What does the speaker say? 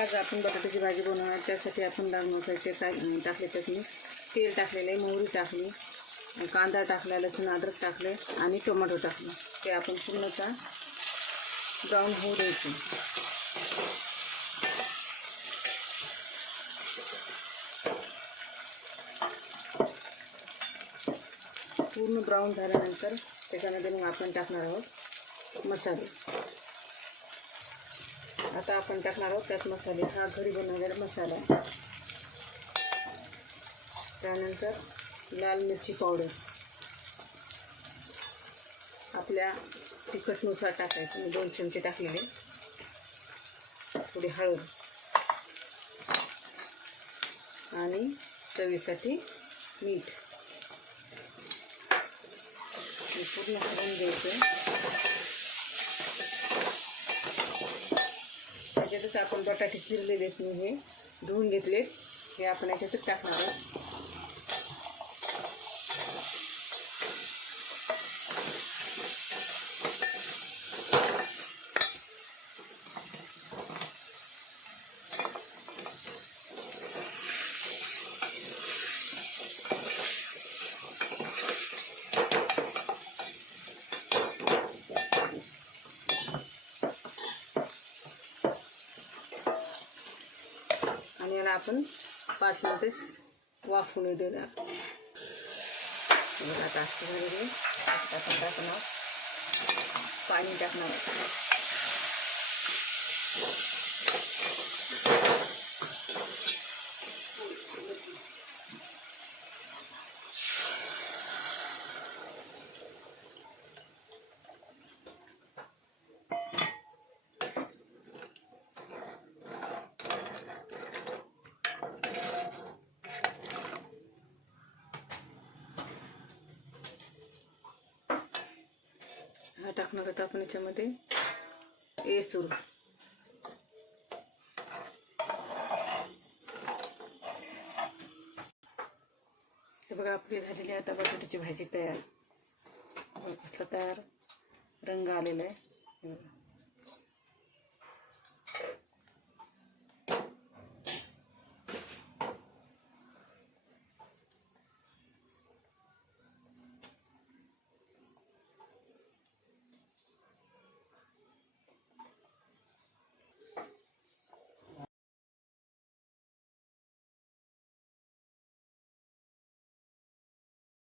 आज आपण बटाट्याची भाजी बनवणार. त्यासाठी आपण लाल मसाल्याचे टाकले, त्यात मी तेल टाकलेले, मोहरी टाकली, कांदा टाकला, लसूण अद्रक टाकले आणि टोमॅटो टाकले. ते आपण पूर्णतः ब्राऊन होऊ द्यायचे. पूर्ण ब्राऊन झाल्यानंतर त्याच्यामध्ये मग आपण टाकणार आहोत मसाले. आता आपण टाकणार आहोत त्यात मसाले. हा घरी बनवलेला मसाला. त्यानंतर लाल मिरची पावडर आपल्या तिखटनुसार टाकायचं. मी 2 चमचे टाकलेले. थोडी हळद आणि चवीसाठी मीठ. पूर्ण हलवून घ्यायचं. त्याच्यातच आपण बटाटे चिरलेले मी हे धुवून घेतले, हे आपण याच्यातच टाकणार आहोत. आणि याला आपण 5 मिनिटे वाफवून देणार. आता झालेले आपण टाकणार, पाणी टाकणार. हा टाकणार होता आपण याच्यामध्ये एसूर. हे बघा आपली झालेली आता बटाट्याची भाजी तयार. कसला तयार रंग आलेला आहे.